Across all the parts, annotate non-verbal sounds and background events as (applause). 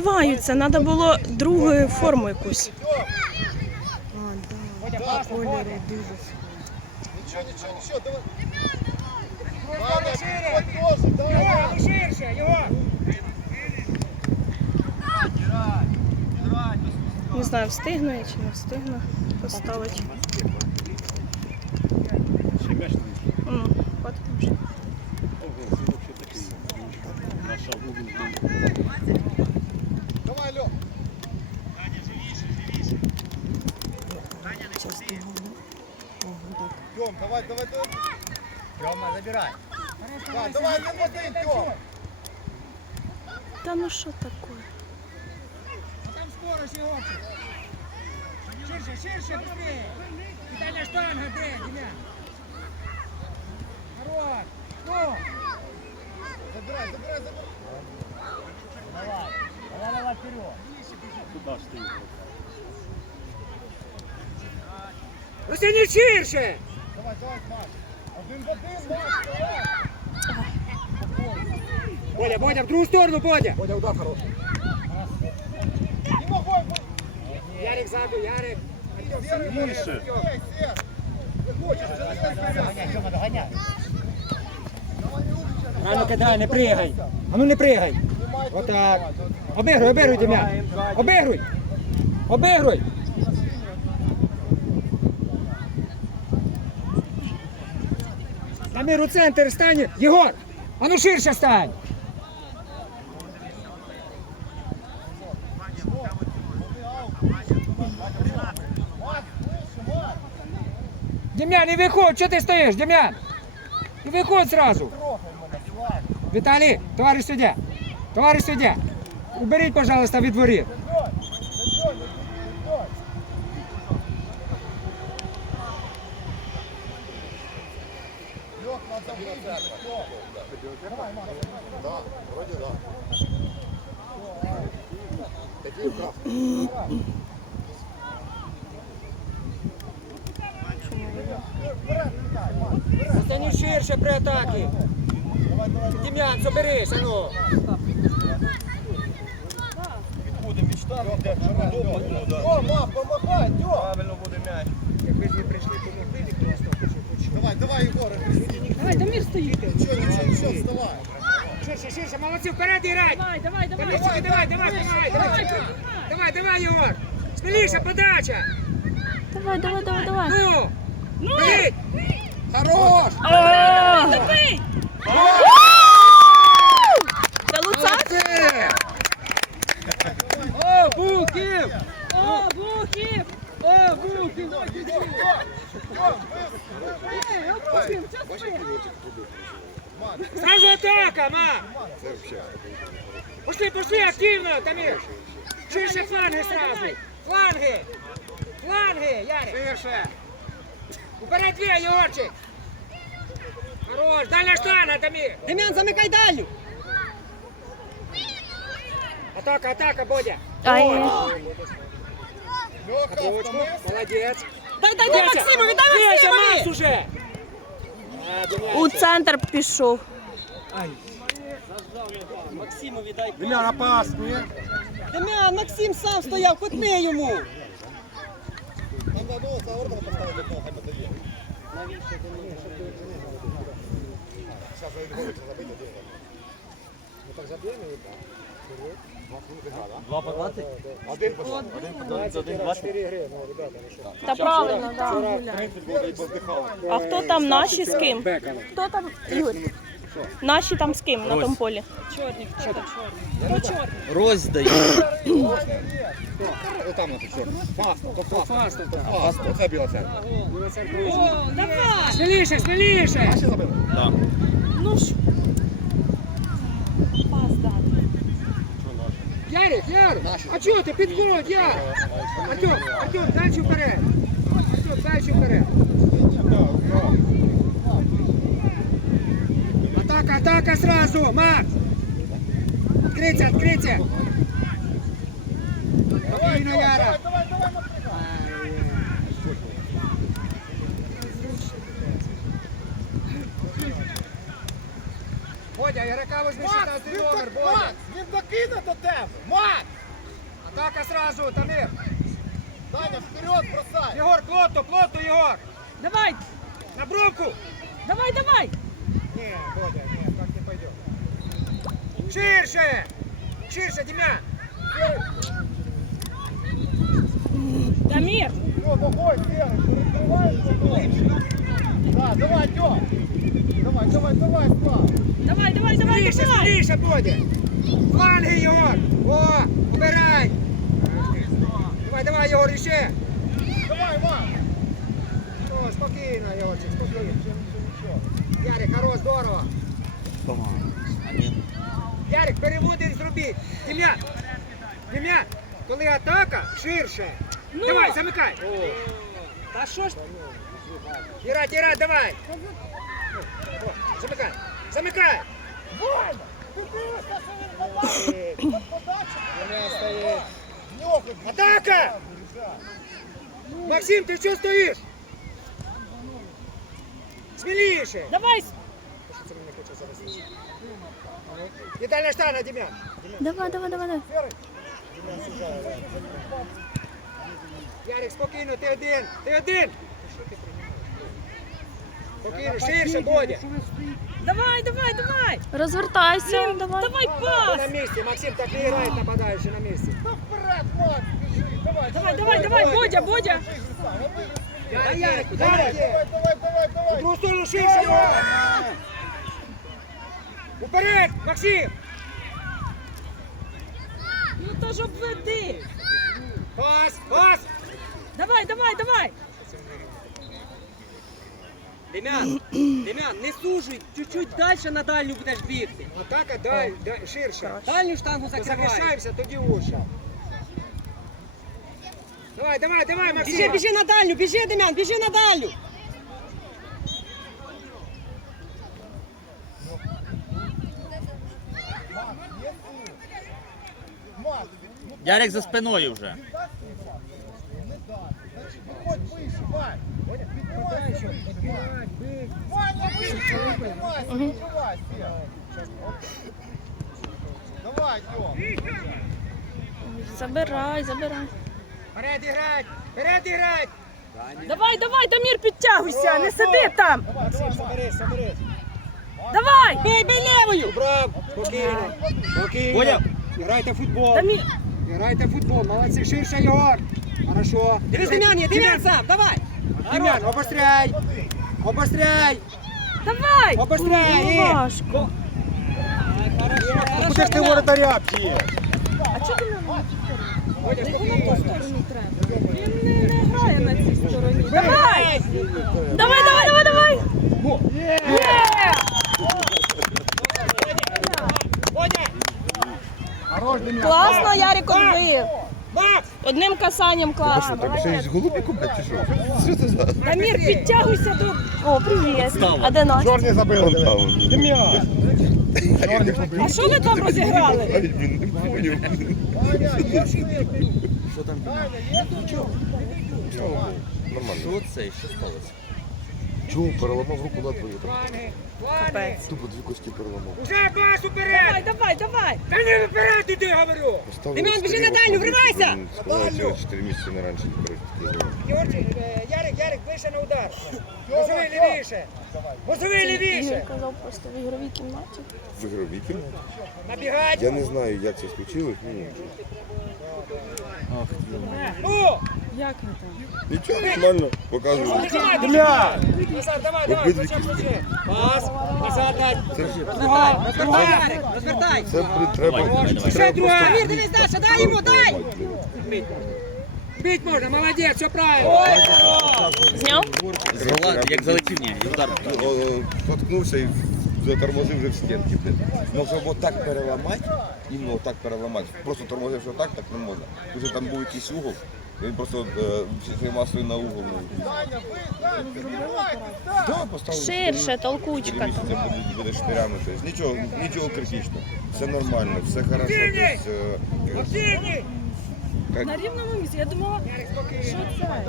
зливаються, треба було другу форму якусь. А, да. Кольори дуже Нічого, нічого, нічого, давай. Ну ширше, Єгор! Не знаю, встигну я чи не встигну поставити. Забирай. Да, давай, один в один, Тьом. Та ну що таке? А там скорость, Єгорчик. Ширше, ширше, быстрее. Віталя штанга, де, Дем'ян? Хорош. Ну, Забирай, забирай, забирай. давай. Давай, давай, вперед. Куда ж його? Розтягни ширше. Давай, давай, Маш. Бодя, Бодя, в другу сторону, Бодя. Бодя, удар хороший. Ярик сзади, Ярик. Умничай. Рано кидай, не пригай. А ну не пригай. Отак. тримай. Обигруй, обигруй, Дем'ян. Обигруй. Обигруй. Дамир у центр стань. Єгор, а ну ширше стань. Дем'ян, не виходь, що ти стоїш, Дем'ян? Не виходь зразу. Віталій, товариш суддя, товариш суддя, уберіть, пожалуйста, від воріт. Льох, надо вийти. Давай, Маш. Да, вроде да. Правда? Ширше при атаці. Давай, давай, Дем'ян, соберись, а ну. Буде мечта, де О, ма, помагай, Тьом. Правильно буде м'яч. Якби ж ви прийшли помогли, просто Давай, давай, Егор, Давай, Дамір стоїть. Ничего, ничего, ничего, вставай. Ширше, ширше, молодці, вперед грай. Давай, давай, давай. Давай, давай, давай, давай, давай. Давай, давай, Єгор. Сміліше, подача. Давай, давай, давай, давай. Ну. Ну! Хорош! Бодя. Ай. Леха, Троечку, молодец. Дай, дай, дай Максимові, дай Веся, Макс Максимові! уже. А, Дем'ян. У центр пішов. Максимові дай. Дем'ян, опас, ні? Дем'ян, Максим сам стояв, котни йому! Там надо было за органом поставить окно, хоть это есть. Сейчас за Егорыча забыть, один. Ну так забьем и так. Вперед. Два? По 20? Один пошел. Один 20. ну, ребята, ну что. Та правильно, да. А хто там наші з ким? Хто там? Юр? Наші там з ким на тому полі? Чорні, хто там? Хто чорний? Розь дає. Там вот черт. Фаст, то фаст. Фаст, то Фаст, оце біла церква. О, давай! Сміліше, сміліше. Наші забили? Да. Ну ж. Пас дати. Ярик, Яр, а чого ти підходь, Яр? Артем, Артем, дальше вперед. Артем, дальше вперед. Атака, атака сразу, Макс. Открыться, открыться. Спокойно, Яра. Давай, давай, напрягай. Бодя, игрока возьми Макс, 16 він номер, Бодя Макс, він так спокійно до тебе. Мат! Атака сразу, Тамир. Даня, вперед бросай. Єгор, плотно, плотно, Єгор. Давай, На бровку. давай, давай. Не, Бодя, нет, так не пойдет. Ширше! Ширше, Дем'ян! Дамір, Все, ногой, Серый, перекрывай ногой. Да, давай, Тём. Давай, давай, давай, Слав. давай, давай, давай, Скоріше, давай. скоріше, Бодя! Фланги, Єгор! О, убирай! Давай, давай, Єгор, іще! Давай, Мат. О, спокійно, Єгорчик, спокійно. Ярик, хорош, здорово! Ярик, переводи зробіть! Дем'ян! Дем'ян! Коли атака, ширше! Ну. Давай, замикай! Та що ж? Ірать, Ірать, давай! О, Замикай! Замикай! Ваня, ти дивишся, що він подачі? От подачі. Вона стоїть. Нього. Атака! Максим, ти що стоїш? Сміліше! Давай. Що це мене хоче завести? Вітальна штана, Дем'ян! Давай, давай, давай. давай. Серий. Ярик, спокійно, ти один! Ти один! Спокійно, ширше, Бодя! Давай, давай, давай. Розвертайся, давай. давай пас. на місці, Максим так не грає нападаючи на місці. Вперед, біжи. Давай, Давай, давай, давай, Бодя, Бодя. Ярик, Давай, давай, давай, давай, давай. другу сторону ширше! Уперед, Максим! Ну то ж обведи. Пас, пас! Давай, давай, давай. Дем'ян, Дем'ян, не сужуй, чуть-чуть далі на дальню будеш бігти. Атака, дай, дай ширше. Дальню штангу закривай. Захищаємося, тоді лучше. Давай, давай, давай, Максим! Біжи, біжи на дальню, біжи, Дем'ян, біжи на дальню. Ярик за спиною вже. виходь вище, Вань. Давай, Забирай, забирай. Вперед іграть! Вперед іграть! Давай, давай, Дамір, підтягуйся, не сиди там. Давай. Бей, бей левою. Брав, спокійно, спокійно. Поняв? Грайте в футбол. Дамір, Грайте в футбол, молодці, ширше, Єгор. Хорошо. Дивись, Дем'ян, Дем'ян сам, давай. Дем'ян, обостряй! Обостряй! давай. Обостряй! Ну, важко. Куди ж ти воротаря п'єш? А чого ти не Бодя, на ту сторону треба? Він не, не грає на цій стороні. Давай. Давай, давай, давай, давай. Є. Бодя! Хорош, Дем'ян. Класно, Ярик відбив. Одним касанням класно. Молодець. голубику брати, чи що? Що це за? Дамір, підтягуйся до... О, привіт. А де Настя? Чорні забили. Дем'ян! А що ви там розіграли? Ай, він не поняв. Що там? Нормально. Що це? Що сталося? Чув, переламав руку на твою. Фланги! Фланги! Тупо дві кості переламав. Уже Давай, уперед! давай, давай. Та не вперед іди, говорю! Дем'ян, біжи на дальню, вривайся! Сховався чотири місяці на раніше. Георгій, е, Ярик, Ярик, ближче на удар. Мозовий лівіше. Лівіше. Ігор казав просто в ігровій кімнаті. В ігровій кімнаті. Набігать. Я не знаю, як це случилось. Ну, Ну! Як не так? нічого, нормально. Показую. Дем'ян! Назад, давай, давай, Обидві ключа, ключа. Пас, назад дай. Друга, друга. Розвертай. Це при- треба. Ще друга. Дамір, дивись, Даша, дай йому, дай. Бить можна, молодець, все правильно. Зняв? Як залетів, ні, і удар. О, о, Споткнувся і затормозив вже в стінки. блін. Ну, щоб отак переламати, іменно отак переламати. Просто тормозив, що так, так не можна. Уже там був якийсь угол, він просто е, всією масою на угол. Да, поставили Ширше, толкучка буде, штирями. Тобто нічого, нічого критичного. Все нормально, все хорошо. Тобто, е, як- На рівному місці. Я думала, що це?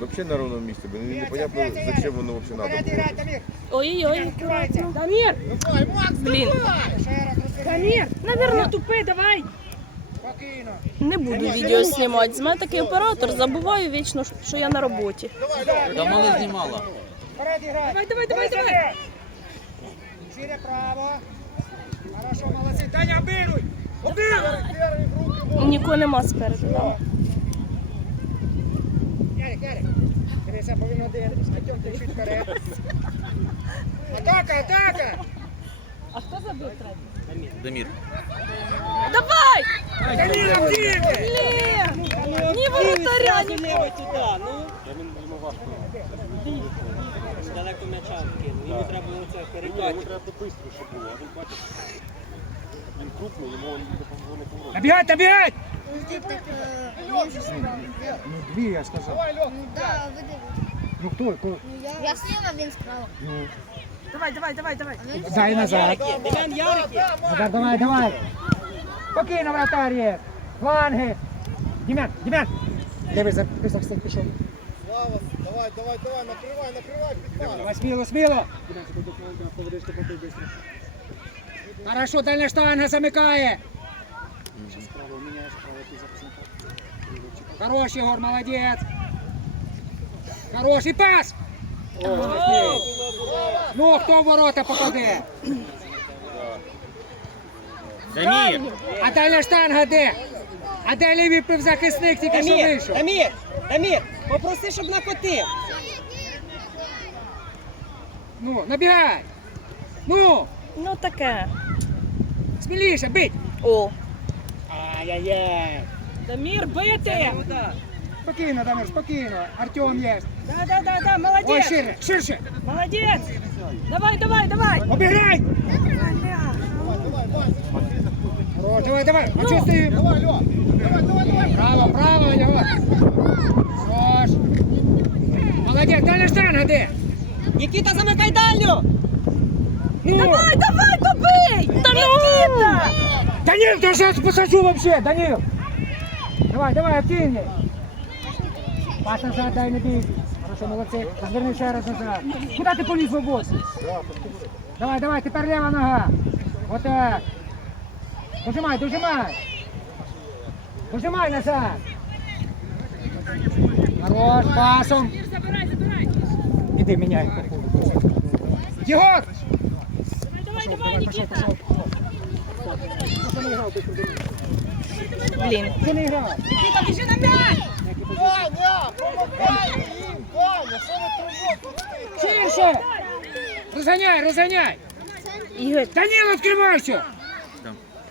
Взагалі на ровному місці, бо непонятно, зачем воно взагалі Вперед треба. Ой-ой-ой. Відкривається. Дамір! Блін. Ще раз розкажи. Дамір! Наверно, тупий, давай! Не буду відео знімати. З мене такий оператор, забуваю вічно, що я на роботі. Давай, давай. Давно знімала. Давай, давай, давай, давай. Через право. Хорошо, молодці. Таня, обируй. Обируй. Нікого нема спереду. Да. Ярик, Ярик. Дивися, повинен один. Артем, чуть вперед. Атака, атака. Дамір. Давай! Активний. Блін! Ні воротаря, ні Лівий туди, ну. Далеко м'яча кинув. Йому треба було це перекати. треба швидше було, а він крупний, йому не поворот. Набігать, набігать! Ти так е. Ну, дві, я сказав. Давай, Льох. Ну да. Ну хто? Ну. Я сліва, він справа. Ну, Давай, давай, давай, давай. Дай назад. Назад, давай, давай. Спокійно, вратар є. Фланги. Дім'ян, Дім'ян. Дивись, пішов. Слава, давай, давай, давай, накривай, накривай, підпал. Давай, сміло, сміло. Дім'ян, поведеш, ти. Хорошо, дальня штанга замикає. Хорош, Егор, молодець. Хороший пас. Ну, хто в ворота попаде? Дамір! А дальня штанга де? А де лівий півзахисник тільки що Дамір, вийшов? Дамір, Дамір, попроси, щоб накотив. Ну, набігай. Ну, Ну таке. сміліше, бить. О. Ай-яй-яй. Дамір, бити! Спокійно, Дамир, спокійно. Артем є. Да, да, да, да, Ой, молодець! ширше. Молодець! Давай, давай, давай! Обіграй. Хорош, давай, давай. А чого стоїмо? Давай, Льох. Давай, давай, давай. Право, право, Егор. Хорош. Молодець, дальня штанга де? Нікіта, замикай дальню. Ну, Давай, давай, добий! Та ну! Данил, ты сейчас посажу вообще, Данил. Давай, давай, активнее. Пас назад, дай на бей. Хорошо, молодцы. Разверни ще раз назад. Куда ты полез в обоз? Давай, давай, тепер лева нога. Вот так. Дожимай, дожимай. Дожимай назад. Хорош, пасом. Иди, меняй. Егор! Давай, Пошел, давай, пошел, Нікіта! пошел. Что не играл, быстро, Данил? Блін. Что не играл? Нікіта, біжи на м'яч! Даня, помогай їм, Даня, що ви трубок? Тише! Розганяй, розганяй! Ігор, Данил, відкривайся!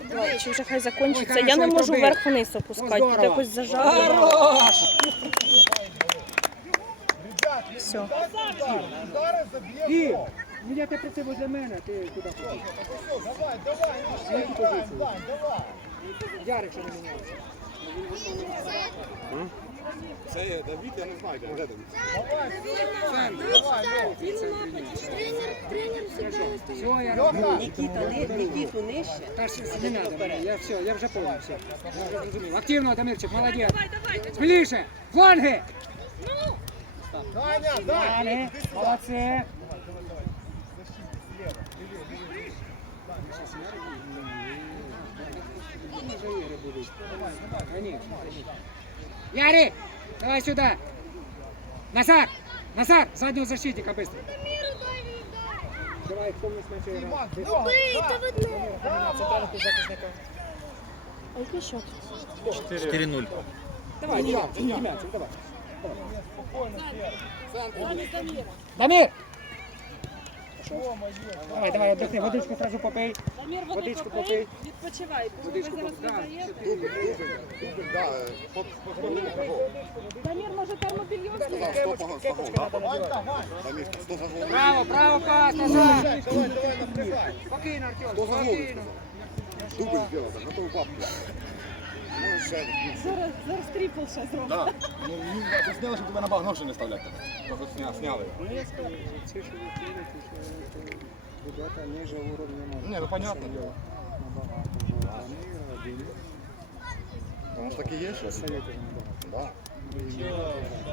давай, чи вже хай закінчиться. Я не можу зроби. вверх-вниз опускати, тут якось зажато. Все. Зараз заб'є. Ти! Ну я тебе просив возле мене, ти куди хочеш? Давай, давай, шукаємо, давай. Ярик, що не міняється. Це Давід, я не знаю, де він. Нікіта, Нікіту нижче. Не надо, я все, я вже понял, все. Я зрозумів. Активно, Дамирчик, молодець. Сміліше! Фланги! Даня, Даня. Фланги, молодці. Ярик, давай сюда. Назар, Назар, заднего защитника быстро. Давай, мне с мячом играл? Ну, Центральный захисника. А який счет? 4-0. Давай, Демьян, Демьянчик, давай. Дамир! Давай, давай, отдохни, водичку сразу попей. Дамір, Водичку попий. відпочивай. Водичку попей. Да. Дамір, може термобільйон? Право, право, пас, назад. Давай, давай. Спокійно, Артем, спокійно. Дубль зробив, готовий папку. Зараз, зараз трипл ще зробимо. Так. Ну, ти зняли, щоб тебе на багно ще не ставляти. Просто сня- сняли. Ребята ниже уровня Ні, ну понятно. Воно ж таки є, що? Да.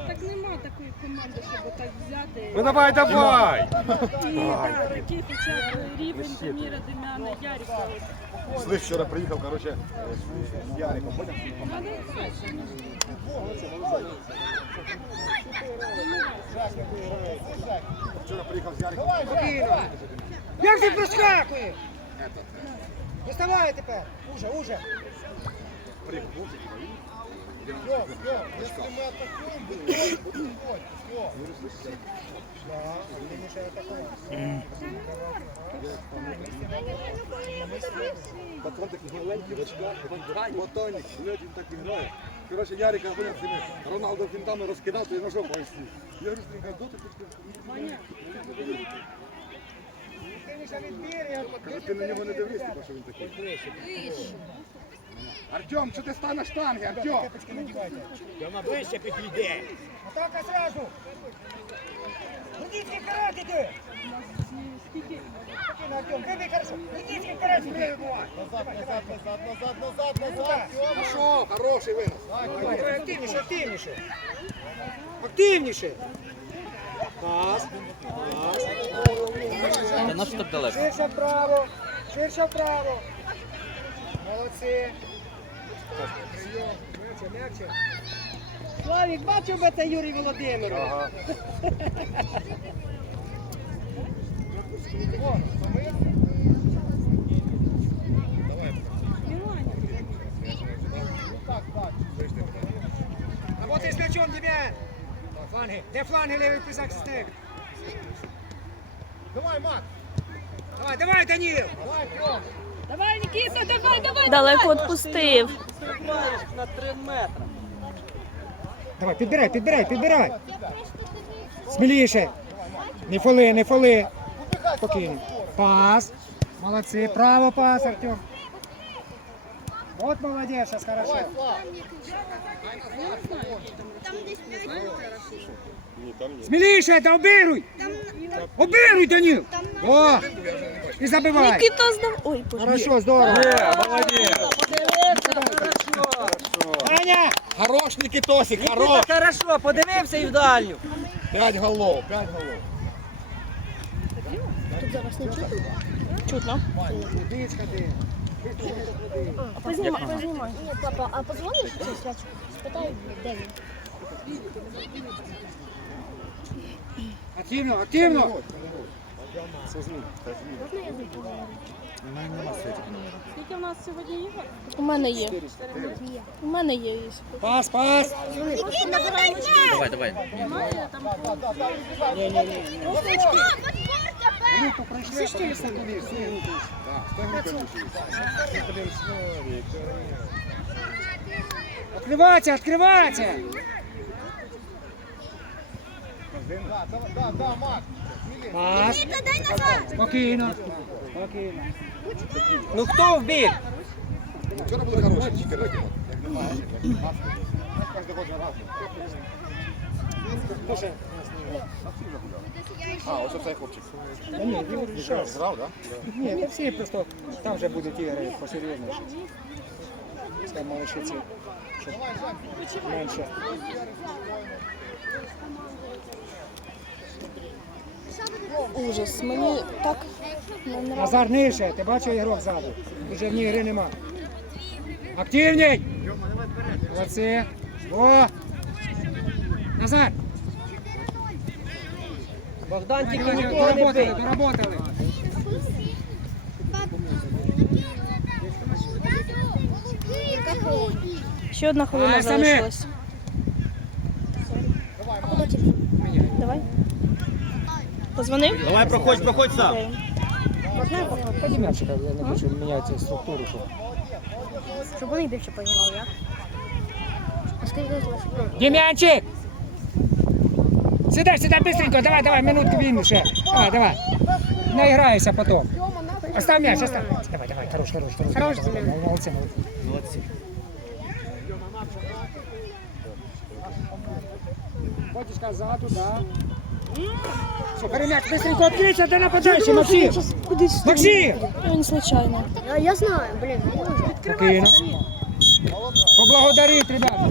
Так нема такої команди, щоб так взяти. Ну давай, давай! І так, такий хоча б рівень Даміра Дем'яна Яріка. Слышь, вчора приїхав, короче, з Яриком, понял? Вчора приїхав з Яриком. Спокійно. Як ти проскакуєш? Доставай тепер. Уже, уже. Приїхав, був, Лёв, Лёв, если мы атакуем, вы выходите, всё. Да, ты мешаешь атаковать. Патрон такий маленький, в очках, ботанік, блядь, він так і грає. Короче, Ярика, блядь, цими Роналдо фінтами розкидав, то я ножом повісив. Я говорю, що він каже, доти тут. Ты мешай відбір, я Каже, ти на нього не дивись, типа, що він такий. Артем, що ти станеш штанги, Артем? кепочки надевайте. Тёма, ближче підійди. Атака сразу. Идите, карате ты. Спокойно, Артем, беги хорошо. Идите, карате ты. Назад, назад, назад, назад, назад, назад. Пішов, хороший винос. Давай, активніше, активніше. Активніше. Пас. Пас. Та на що так далеко? Ширше вправо. Ширше вправо. Молодці. М'яче, м'яче. Славік, бачив би це Юрій Володимирович. (laughs) Работай з м'ячом, Дем'ян. Фланги. Де фланги лівий писак стек? Давай, Макс. Давай, давай, Даніл. Давай, Тём. Давай, Нікіта, давай, давай. Далеко відпустив. На 3 метри. Давай, підбирай, підбирай, підбирай. Сміліше. Не фоли, не фоли. Спокійно. Пас. Молодці. Право пас, Артем. Вот молодец, сейчас хорошо. Сміліше, да обируй. Обируй, Данил. О, і забивай. Нікіта здав. Ой. Хорошо, здорово. Аня, Хорош, Никитосик, Нікіта, хорошо, подивився і в дальню. П'ять голов, п'ять голов. Чутно. Куди сходи? Познімай, познімай. Ні, папа, а позвониш цей свят? Спитай, де він. Активно, активно. Можна я з ним поговорю? Скільки в нас сьогодні ігор? У мене є. У мене є. є. Пас, пас. Давай, давай. Пройшли, туди, откривайся. Да, да, да, да, Макс. Пас. Спокійно. Спокійно. Ну хто в бік? Вчора були хороші, чотири роки. А, ось оцей хлопчик. та ні, він рішав. Зрав, так? Ні, не всі просто там вже будуть ігри посерйозніші. Там малишиці, щоб менше. Ужас. Мені так не нравиться. Назар нижче, ти бачив ігрок ззаду. Уже в ній гри нема. Активній! Молодці. О! Назар! Богдан тільки нікого не Доработали, бий. доработали. Ще одна хвилина Ай, самі. залишилась. Давай. Позвонив? Давай, проходь, проходь сам. Окей. М'ячика, я не хочу міняти структуру. Щоб... Щоб вони більше поіграли, як? А скільки залишилось? Дем'янчик! Сідай, сідай быстренько, давай, давай, минутку вільну ще. Давай, давай. Наіграєшся потім. Остав м'яч, остав. Давай, давай, хорош, хорош, хорош. Хорош, молодці, молодці. Молодці. Батюшка ззаду, да. Перем'яч, быстренько відкрийся, де нападаючий, Максим. Максим! не случайно. Я, я знаю, блин. я не знаю. Спокійно. Поблагодарить, ребята.